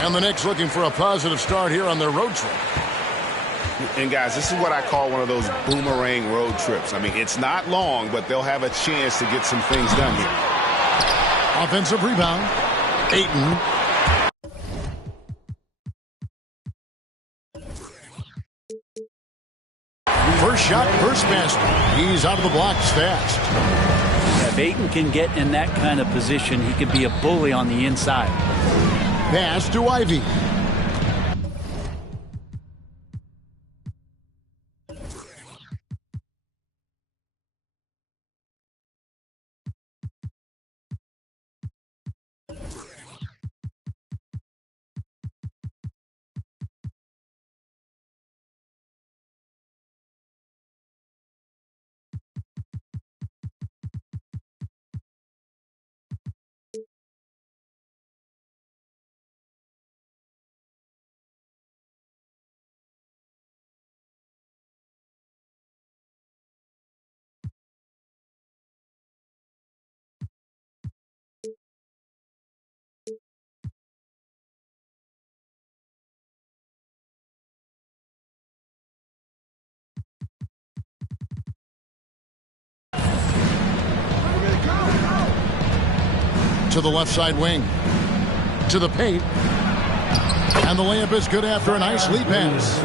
And the Knicks looking for a positive start here on their road trip. And, guys, this is what I call one of those boomerang road trips. I mean, it's not long, but they'll have a chance to get some things done here. Offensive rebound. Ayton. First shot, first basket. He's out of the blocks fast. If Ayton can get in that kind of position, he could be a bully on the inside. Pass to Ivy. To the left side wing. To the paint. And the layup is good after a nice lead pass.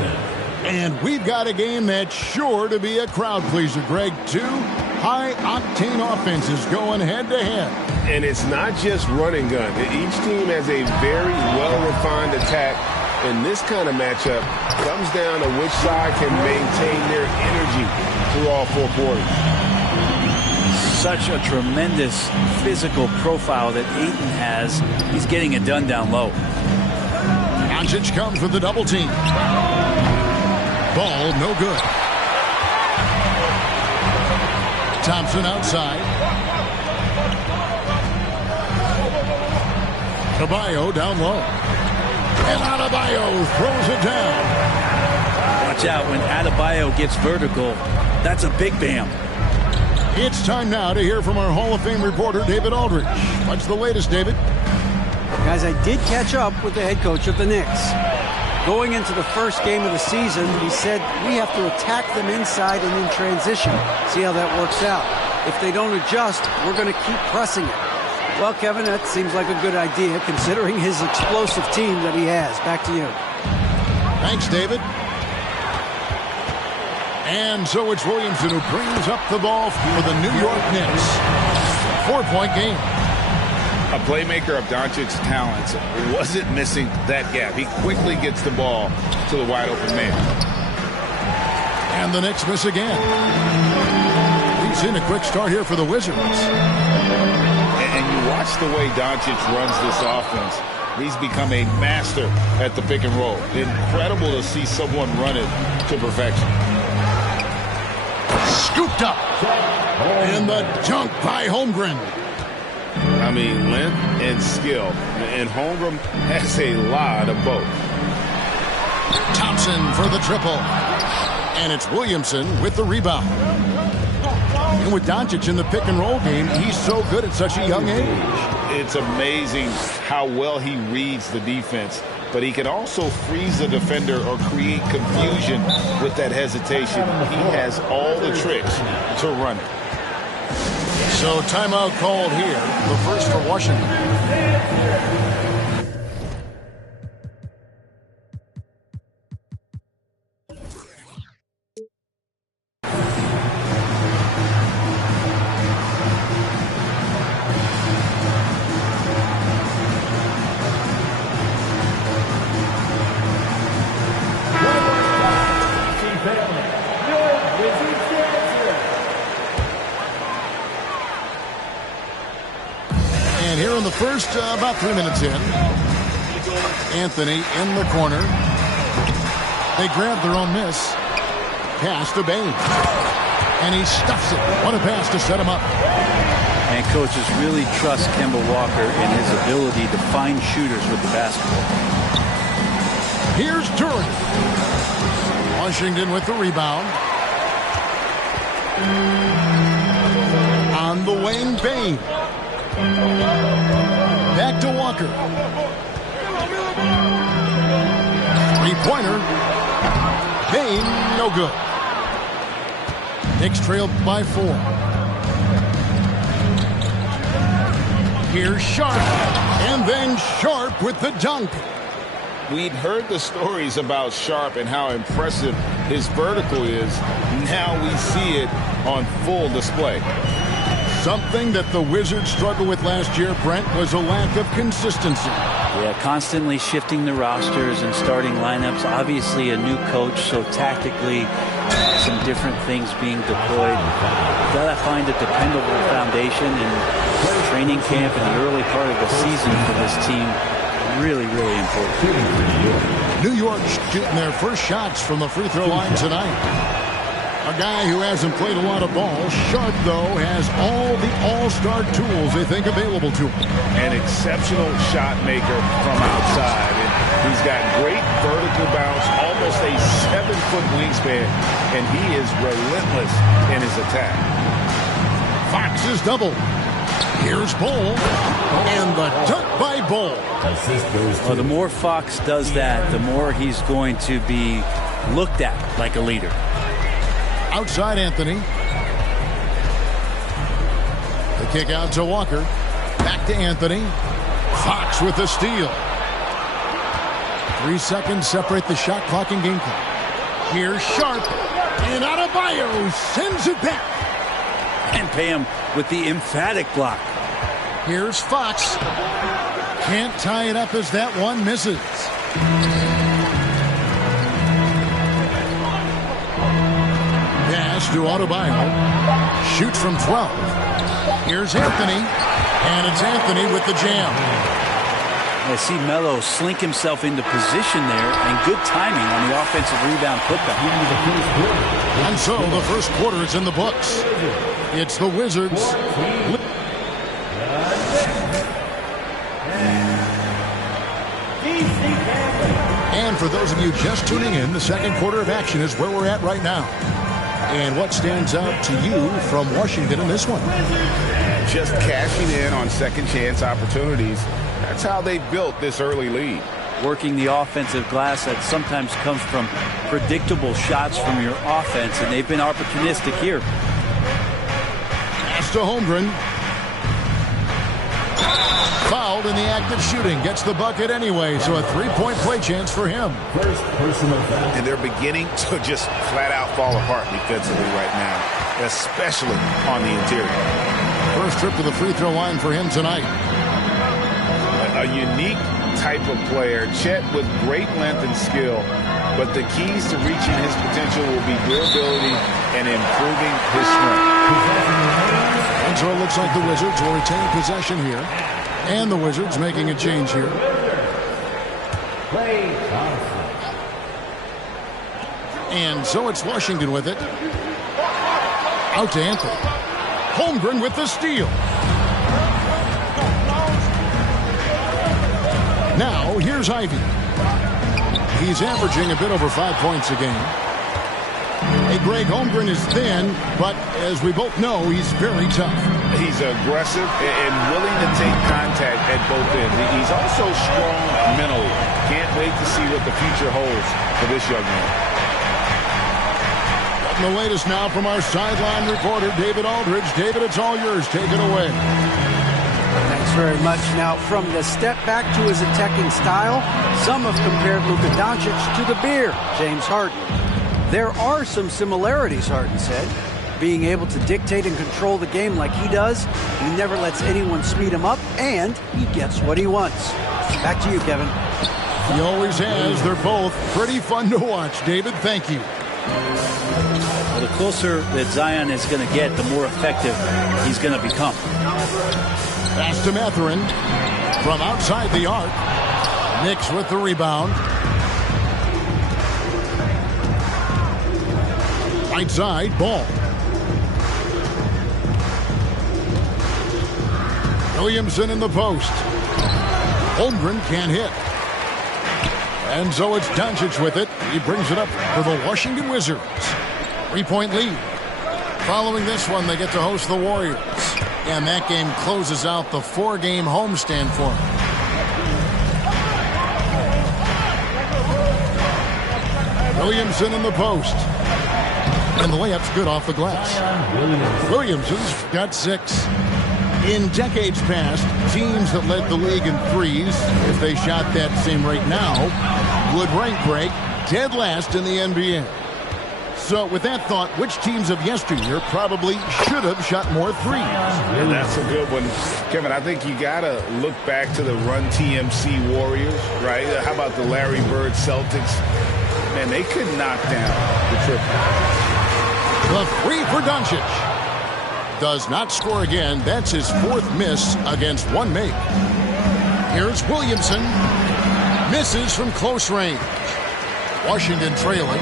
And we've got a game that's sure to be a crowd pleaser, Greg. Two high-octane offenses going head-to-head. And it's not just run and gun. Each team has a very well-refined attack. And this kind of matchup comes down to which side can maintain their energy through all four quarters. Such a tremendous physical profile that Ayton has. He's getting it done down low. Doncic comes with the double team. Ball no good. Thompson outside. Adebayo down low. And Adebayo throws it down. Watch out when Adebayo gets vertical. That's a big bam. It's time now to hear from our Hall of Fame reporter, David Aldridge. What's the latest, David? Guys, I did catch up with the head coach of the Knicks. Going into the first game of the season, he said we have to attack them inside and in transition. See how that works out. If they don't adjust, we're going to keep pressing it. Well, Kevin, that seems like a good idea considering his explosive team that he has. Back to you. Thanks, David. And so it's Williamson who brings up the ball for the New York Knicks. 4-point game. A playmaker of Doncic's talents wasn't missing that gap. He quickly gets the ball to the wide open man. And the Knicks miss again. We've seen a quick start here for the Wizards. And you watch the way Doncic runs this offense. He's become a master at the pick and roll. Incredible to see someone run it to perfection. Scooped up. And the dunk by Holmgren. I mean, length and skill. And Holmgren has a lot of both. Thompson for the triple. And it's Williamson with the rebound. And with Doncic in the pick and roll game, he's so good at such a young age. It's amazing how well he reads the defense. But he can also freeze the defender or create confusion with that hesitation. He has all the tricks to run it. So timeout called here. The first for Washington. And here in the first, about 3 minutes in, Anthony in the corner. They grab their own miss. Pass to Baines. And he stuffs it. What a pass to set him up. And coaches really trust Kemba Walker in his ability to find shooters with the basketball. Here's Duran. Washington with the rebound. On the wing, Baines. Back to Walker. Three-pointer. Payne, no good. Knicks trail by 4. Here's Sharp. And then Sharp with the dunk. We'd heard the stories about Sharp and how impressive his vertical is. Now we see it on full display. Something that the Wizards struggled with last year, Brent, was a lack of consistency. Yeah, constantly shifting the rosters and starting lineups. Obviously a new coach, so tactically some different things being deployed. Got to find a dependable foundation, and training camp in the early part of the season for this team really, really important. New York shooting their first shots from the free throw line tonight. A guy who hasn't played a lot of ball. Sharp, though, has all the all-star tools they think available to him. An exceptional shot maker from outside. And he's got great vertical bounce, almost a 7-foot wingspan, and he is relentless in his attack. Fox is double. Here's Bol, and the dunk by Bol. Well, the more Fox does that, the more he's going to be looked at like a leader. Outside Anthony. The kick out to Walker. Back to Anthony. Fox with the steal. 3 seconds separate the shot clock and game clock. Here's Sharp. And Adebayo sends it back. And pay him with the emphatic block. Here's Fox. Can't tie it up as that one misses. Pass to Adebayo. Shoots from 12. Here's Anthony. And it's Anthony with the jam. I see Melo slink himself into position there, and good timing on the offensive rebound putback. And so the first quarter is in the books. It's the Wizards. And for those of you just tuning in, the second quarter of action is where we're at right now. And what stands out to you from Washington in this one? Just cashing in on second chance opportunities. That's how they built this early lead. Working the offensive glass that sometimes comes from predictable shots from your offense, and they've been opportunistic here. Pass to Holmgren. Fouled in the act of shooting. Gets the bucket anyway, so a three-point play chance for him. And they're beginning to just flat out fall apart defensively right now, especially on the interior. First trip to the free throw line for him tonight. A unique type of player, Chet with great length and skill, but the keys to reaching his potential will be durability and improving his strength. And so it looks like the Wizards will retain possession here. And the Wizards making a change here. And so it's Washington with it. Out to Anthony. Holmgren with the steal. Now, here's Ivy. He's averaging a bit over 5 points a game. Hey, Greg, Holmgren is thin, but as we both know, he's very tough. He's aggressive and willing to take contact at both ends. He's also strong mentally. Can't wait to see what the future holds for this young man. And the latest now from our sideline reporter, David Aldridge. David, it's all yours. Take it away. Thanks very much. Now, from the step back to his attacking style, some have compared Luka Doncic to the bear, James Harden. There are some similarities, Harden said. Being able to dictate and control the game like he does, he never lets anyone speed him up, and he gets what he wants. Back to you, Kevin. He always has. They're both pretty fun to watch. David, thank you. Well, the closer that Zion is going to get, the more effective he's going to become. Pass to Mathurin from outside the arc. Knicks with the rebound. Right side, Ball. Williamson in the post. Holmgren can't hit. And so it's Doncic with it. He brings it up for the Washington Wizards. 3-point lead. Following this one, they get to host the Warriors. And that game closes out the 4-game homestand for them. Williamson in the post. And the layup's good off the glass. Williamson's got 6. In decades past, teams that led the league in threes, if they shot that same rate now, would rank break dead last in the NBA. So with that thought, which teams of yesteryear probably should have shot more threes? Yeah, that's a good one. Kevin, I think you got to look back to the Run TMC Warriors, right? How about the Larry Bird Celtics? Man, they could knock down the triple. The 3 for Doncic. Does not score again. That's his 4th miss against 1 make. Here's Williamson. Misses from close range. Washington trailing.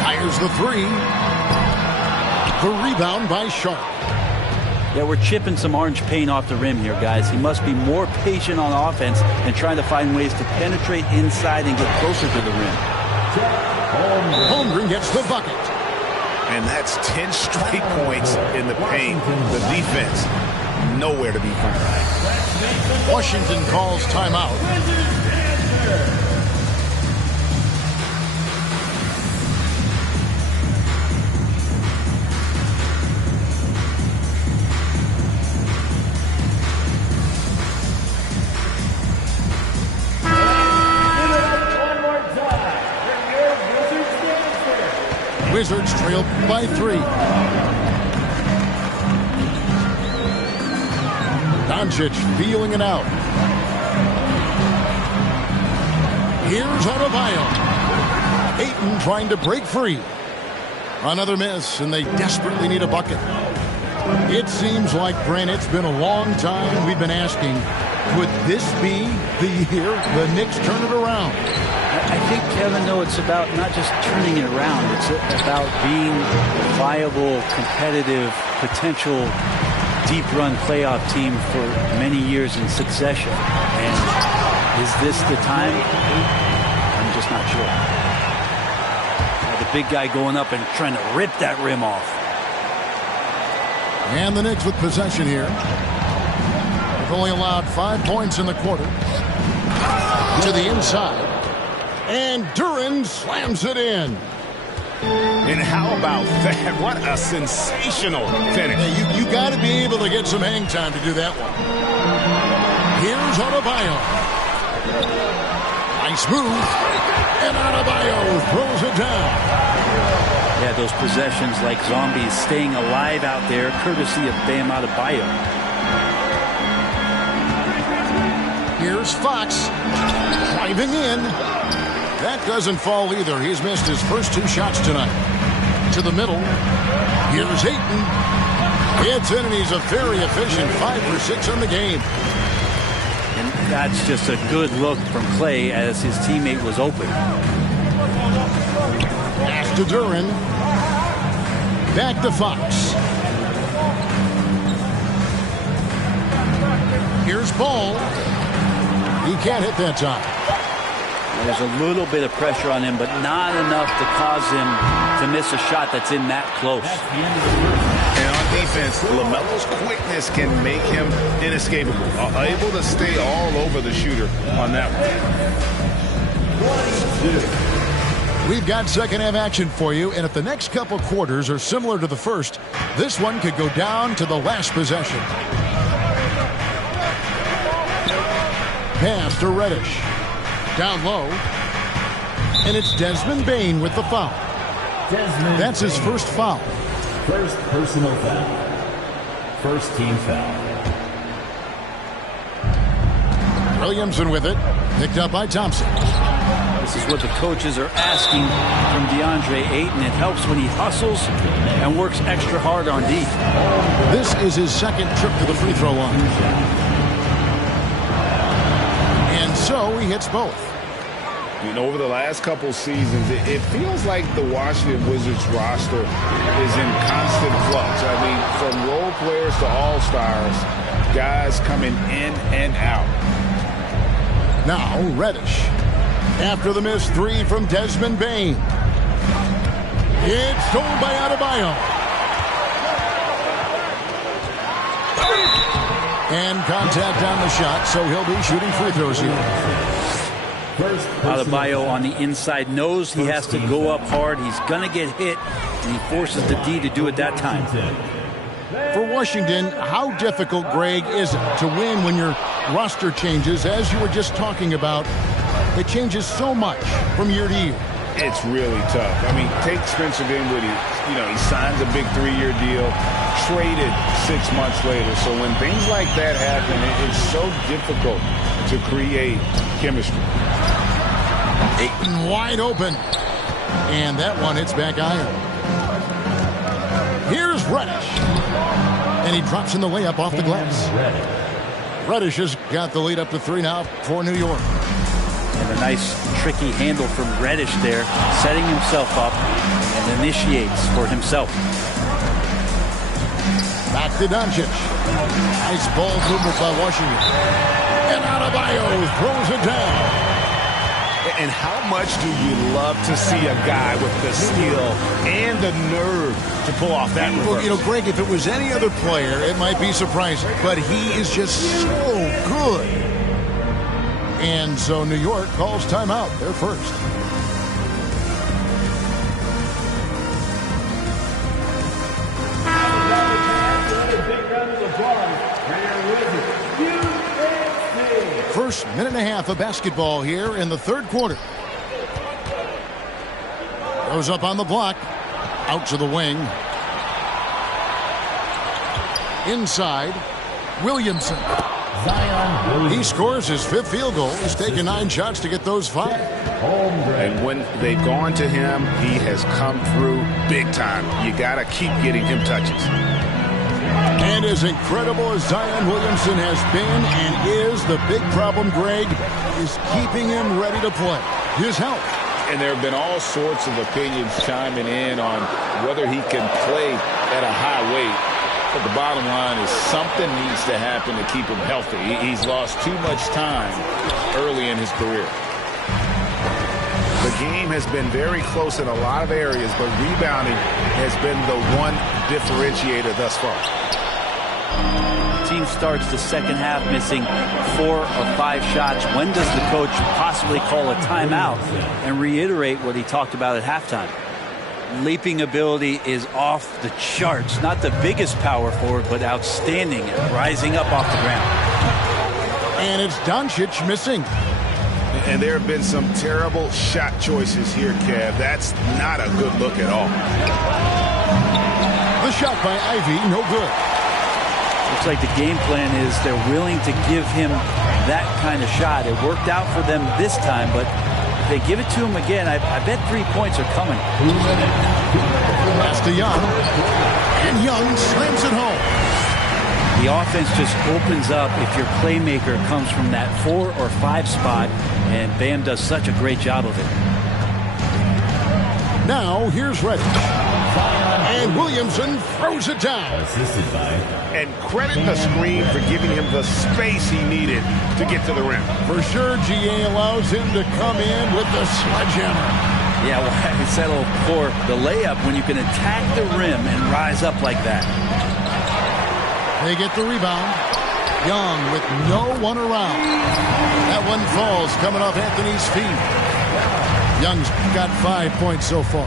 Fires the 3. The rebound by Sharp. Yeah, we're chipping some orange paint off the rim here, guys. He must be more patient on offense and trying to find ways to penetrate inside and get closer to the rim. Holmgren gets the bucket. And that's 10 straight points in the paint. The defense, nowhere to be found. Washington calls timeout. Wizards trail by 3. Doncic feeling it out. Here's Adebayo. Ayton trying to break free. Another miss, and they desperately need a bucket. It seems like, Brent, it's been a long time we've been asking, could this be the year the Knicks turn it around? I think, Kevin, though, it's about not just turning it around. It's about being a viable, competitive, potential deep-run playoff team for many years in succession. And is this the time? I'm just not sure. The big guy going up and trying to rip that rim off. And the Knicks with possession here. They've only allowed 5 points in the quarter. To the inside. And Duran slams it in. And how about that? What a sensational finish. Yeah, you got to be able to get some hang time to do that one. Here's Adebayo. Nice move. And Adebayo throws it down. Yeah, those possessions like zombies staying alive out there, courtesy of Bam Adebayo. Here's Fox. Driving in. That doesn't fall either. He's missed his first 2 shots tonight. To the middle. Here's Ayton. It's in, and he's a very efficient 5 for 6 on the game. And that's just a good look from Clay as his teammate was open. Pass to Duran. Back to Fox. Here's Ball. He can't hit that time. There's a little bit of pressure on him, but not enough to cause him to miss a shot that's in that close. And on defense, LaMelo's quickness can make him inescapable. Able to stay all over the shooter on that one. We've got second half action for you, and if the next couple quarters are similar to the first, this one could go down to the last possession. Pass to Reddish. Down low. And it's Desmond Bane with the foul. That's his first foul. First personal foul. First team foul. Williamson with it. Picked up by Thompson. This is what the coaches are asking from DeAndre Ayton. It helps when he hustles and works extra hard on D. This is his second trip to the free throw line. And so he hits both. You know, over the last couple seasons, it feels like the Washington Wizards roster is in constant flux. I mean, from role players to all-stars, guys coming in and out. Now Reddish. After the missed 3 from Desmond Bane. It's stolen by Adebayo. And contact on the shot, so he'll be shooting free throws here. Adebayo on the inside knows he has to go up hard. He's going to get hit, and he forces the D to do it that time. For Washington, how difficult, Greg, is it to win when your roster changes, as you were just talking about? It changes so much from year to year. It's really tough. I mean, take Spencer Dinwiddie. You know, he signs a big 3-year deal, traded 6 months later. So when things like that happen, it's so difficult to create chemistry. Ayton wide open. And that one hits back iron. Here's Reddish. And he drops in the layup off the glass. Reddish has got the lead up to 3 now for New York. And a nice, tricky handle from Reddish there, setting himself up and initiates for himself. Back to Doncic. Nice ball movement by Washington. And Adebayo throws it down. And how much do you love to see a guy with the skill and the nerve to pull off that reverse? Well, you know, Greg, if it was any other player, it might be surprising. But he is just so good. And so New York calls timeout. They're first. First minute and a half of basketball here in the third quarter. Goes up on the block. Out to the wing. Inside. Williamson. He scores his 5th field goal. He's taken 9 shots to get those 5. And when they've gone to him, he has come through big time. You got to keep getting him touches. And as incredible as Zion Williamson has been and is, the big problem, Greg, is keeping him ready to play. His health. And there have been all sorts of opinions chiming in on whether he can play at a high weight. But the bottom line is something needs to happen to keep him healthy. He's lost too much time early in his career. The game has been very close in a lot of areas, but rebounding has been the one differentiator thus far. The team starts the second half missing 4 of 5 shots. When does the coach possibly call a timeout and reiterate what he talked about at halftime? Leaping ability is off the charts. Not the biggest power forward, but outstanding at rising up off the ground. And it's Doncic missing. And there have been some terrible shot choices here, Kev. That's not a good look at all. The shot by Ivy, no good. Looks like the game plan is they're willing to give him that kind of shot. It worked out for them this time, but if they give it to him again, I bet 3 points are coming. Pass to Young. And Young slams it home. The offense just opens up if your playmaker comes from that 4 or 5 spot, and Bam does such a great job of it. Now here's Reddish. And Williamson throws it down. Assisted by. And credit the screen for giving him the space he needed to get to the rim. For sure, GA allows him to come in with the sledgehammer. Yeah, well, having settled for the layup when you can attack the rim and rise up like that. They get the rebound. Young with no one around. That one falls coming off Anthony's feet. Young's got 5 points so far.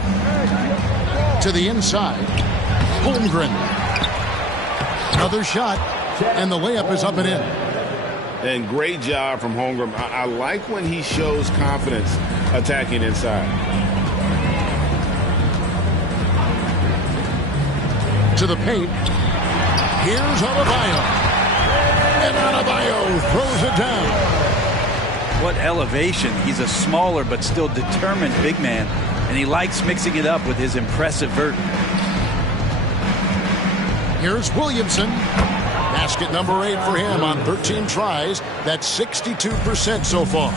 To the inside. Holmgren. Another shot. And the layup is up and in. And great job from Holmgren. I like when he shows confidence attacking inside. To the paint. Here's Adebayo. And Adebayo throws it down. What elevation. He's a smaller but still determined big man, and he likes mixing it up with his impressive vert. Here's Williamson. Basket number 8 for him on 13 tries. That's 62% so far.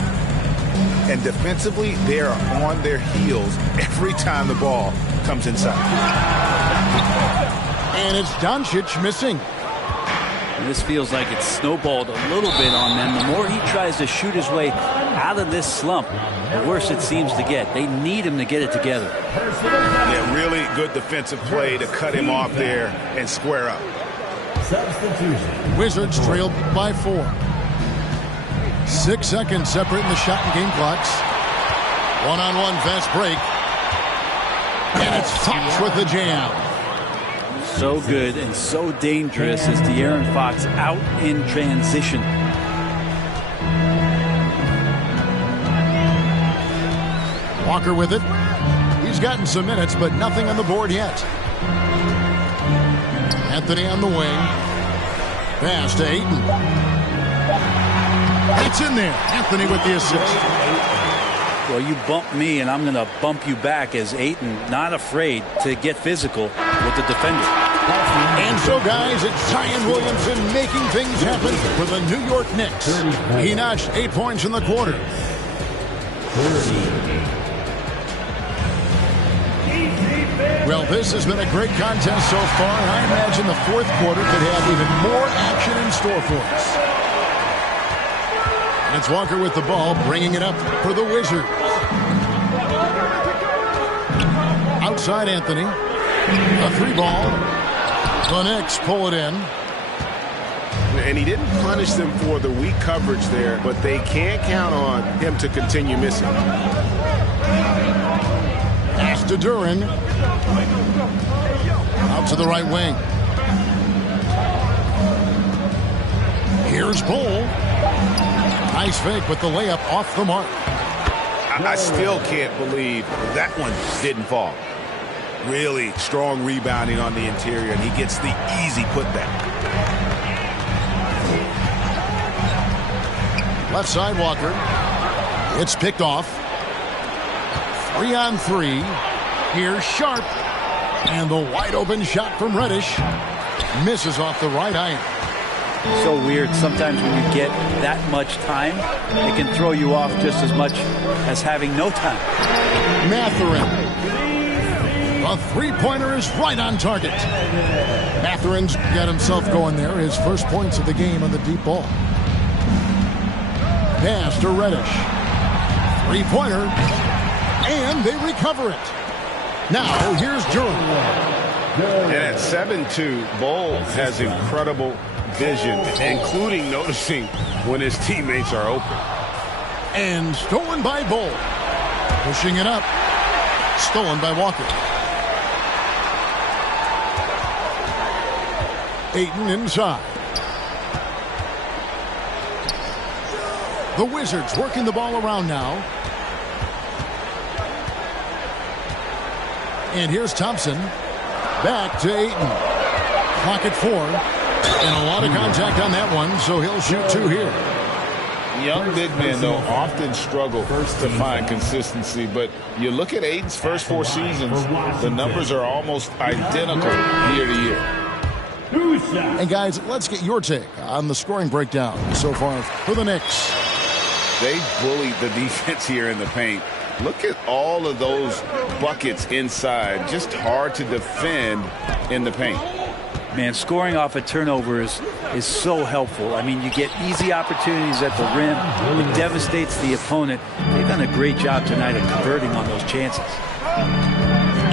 And defensively, they are on their heels every time the ball comes inside. And it's Doncic missing. And this feels like it's snowballed a little bit on them. The more he tries to shoot his way out of this slump, the worse it seems to get. They need him to get it together. Yeah, really good defensive play to cut him off there and square up. Substitution. Wizards trailed by 4. 6 seconds separating the shot and game clocks. One-on-one fast break. And it's Fox with the jam. So good and so dangerous is De'Aaron Fox out in transition. Walker with it. He's gotten some minutes, but nothing on the board yet. Anthony on the wing. Pass to Ayton. It's in there. Anthony with the assist. Well, you bump me, and I'm going to bump you back as Ayton, not afraid to get physical with the defender. And so, guys, it's Zion Williamson making things happen for the New York Knicks. He notched 8 points in the quarter. Well, this has been a great contest so far, and I imagine the fourth quarter could have even more action in store for us. And it's Walker with the ball, bringing it up for the Wizards. Outside Anthony. A 3-ball. The Knicks pull it in. And he didn't punish them for the weak coverage there, but they can't count on him to continue missing. Pass to Duran. Out to the right wing. Here's Bull. Nice fake with the layup off the mark. I still can't believe that one didn't fall. Really strong rebounding on the interior, and he gets the easy putback. Left side Walker. It's picked off. 3-on-3. Here's Sharp. And the wide open shot from Reddish. Misses off the right iron. So weird. Sometimes when you get that much time, it can throw you off just as much as having no time. Mathurin. The three-pointer is right on target. Mathurin's got himself going there. His first points of the game on the deep ball. Pass to Reddish. Three-pointer. And they recover it. Now, here's Jordan. And at 7'2", Bull has incredible vision, including noticing when his teammates are open. And stolen by Bull. Pushing it up. Stolen by Walker. Ayton inside. The Wizards working the ball around now. And here's Thompson. Back to Ayton. Clock at 4. And a lot of contact on that one, so he'll shoot 2 here. Young big men, though, often struggle to find consistency, but you look at Ayton's first 4 seasons, the numbers are almost identical year to year. And guys, let's get your take on the scoring breakdown so far for the Knicks. They bullied the defense here in the paint. Look at all of those buckets inside. Just hard to defend in the paint. Man, scoring off of turnovers is so helpful. I mean, you get easy opportunities at the rim. It devastates the opponent. They've done a great job tonight of converting on those chances.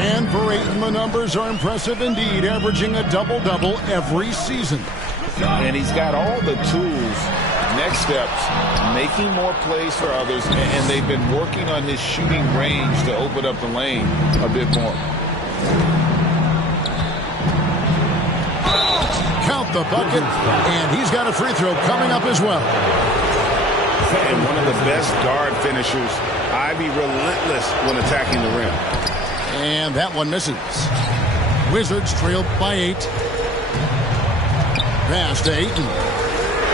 And for Ayton, the numbers are impressive indeed, averaging a double-double every season. And he's got all the tools. Next steps, making more plays for others, and they've been working on his shooting range to open up the lane a bit more. Count the bucket, and he's got a free throw coming up as well. And one of the best guard finishers, Ivy, relentless when attacking the rim. And that one misses. Wizards trail by 8. Pass to Ayton.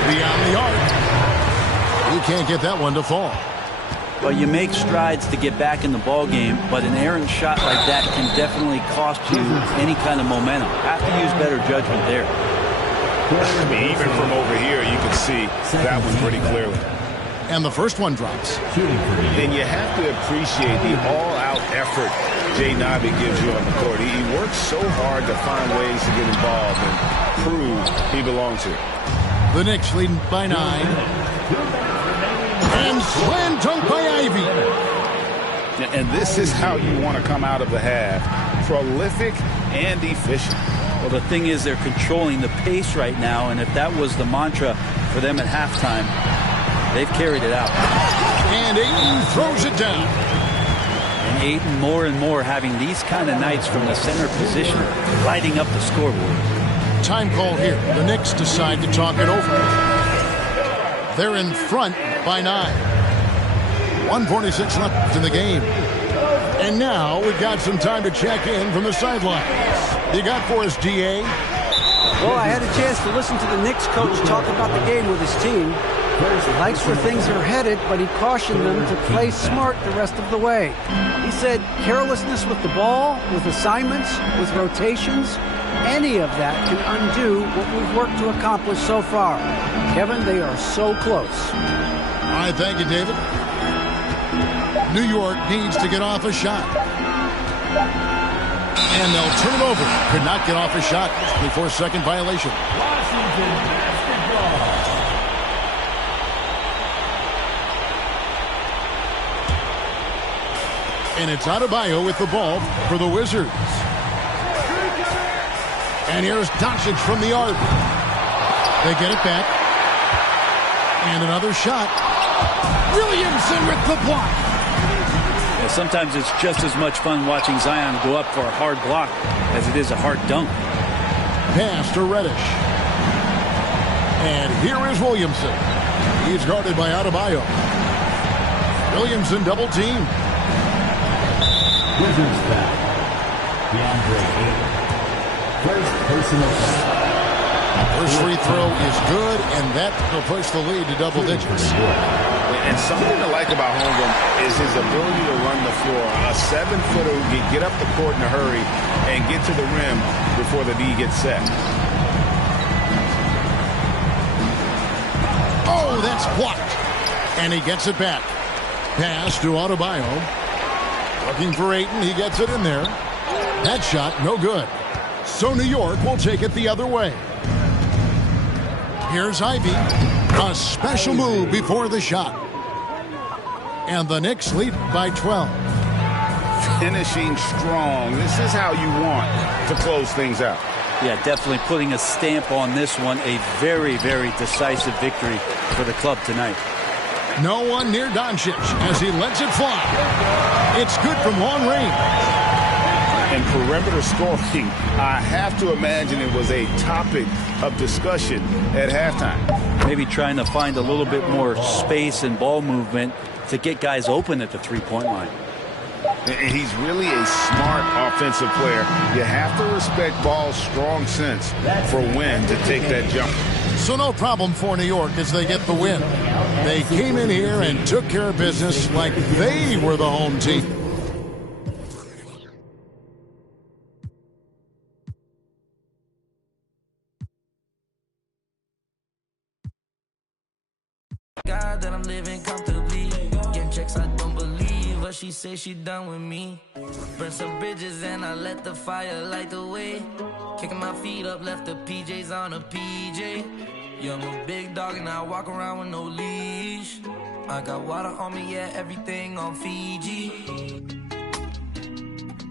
Beyond the arc. He can't get that one to fall. Well, you make strides to get back in the ball game, but an errant shot like that can definitely cost you any kind of momentum. Have to use better judgment there. I mean, even from over here, you can see that one pretty clearly. And the first one drops. And you have to appreciate the all-out effort Jay Nabi gives you on the court. He works so hard to find ways to get involved and prove he belongs here. The Knicks leading by 9. And slam dunk by Ivy. And this is how you want to come out of the half. Prolific and efficient. Well, the thing is, they're controlling the pace right now, and if that was the mantra for them at halftime, They've carried it out. And Ayton throws it down. And Ayton more and more having these kind of nights from the center position, lighting up the scoreboard. Time call here. The Knicks decide to talk it over. They're in front by 9. 1:46 left in the game. And now we've got some time to check in from the sidelines. You got for us, DA? Well, I had a chance to listen to the Knicks coach talk about the game with his team. He likes where things are headed, but he cautioned them to play smart the rest of the way. He said carelessness with the ball, with assignments, with rotations, any of that can undo what we've worked to accomplish so far. Kevin, they are so close. All right, thank you, David. New York needs to get off a shot. And they'll turn it over. Could not get off a shot. 24-second violation. Washington basketball. And it's Adebayo with the ball for the Wizards. And here's Doncic from the arc. They get it back. And another shot. Williamson with the block. Yeah, sometimes it's just as much fun watching Zion go up for a hard block as it is a hard dunk. Pass to Reddish. And here is Williamson. He's guarded by Adebayo. Williamson double team. Wizards back. DeAndre Ayton. First personal foul. First free throw is good, and that will push the lead to double digits. And something to like about Holmgren is his ability to run the floor. A 7-footer who can get up the court in a hurry and get to the rim before the D gets set. Oh, that's blocked. And he gets it back. Pass to Adebayo. Looking for Ayton. He gets it in there. That shot, no good. So New York will take it the other way. Here's Ivy. A special move before the shot. And the Knicks lead by 12. Finishing strong. This is how you want to close things out. Yeah, definitely putting a stamp on this one. A very, very decisive victory for the club tonight. No one near Doncic as he lets it fly. It's good from long range. And perimeter scoring, I have to imagine it was a topic of discussion at halftime. Maybe trying to find a little bit more space and ball movement to get guys open at the three-point line. And he's really a smart offensive player. You have to respect ball's strong sense for when to take that jump. So no problem for New York as they get the win. They came in here and took care of business like they were the home team. God that I'm living comfortably. Getting checks I don't believe, but she say she done with me. Burn some bridges and I let the fire light the way. Kicking my feet up, left the PJs on a PJ. Yeah, I'm a big dog and I walk around with no leash. I got water on me, yeah, everything on Fiji.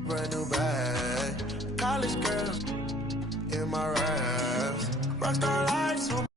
Brand new bag, college girls in my raps. Rockstar life.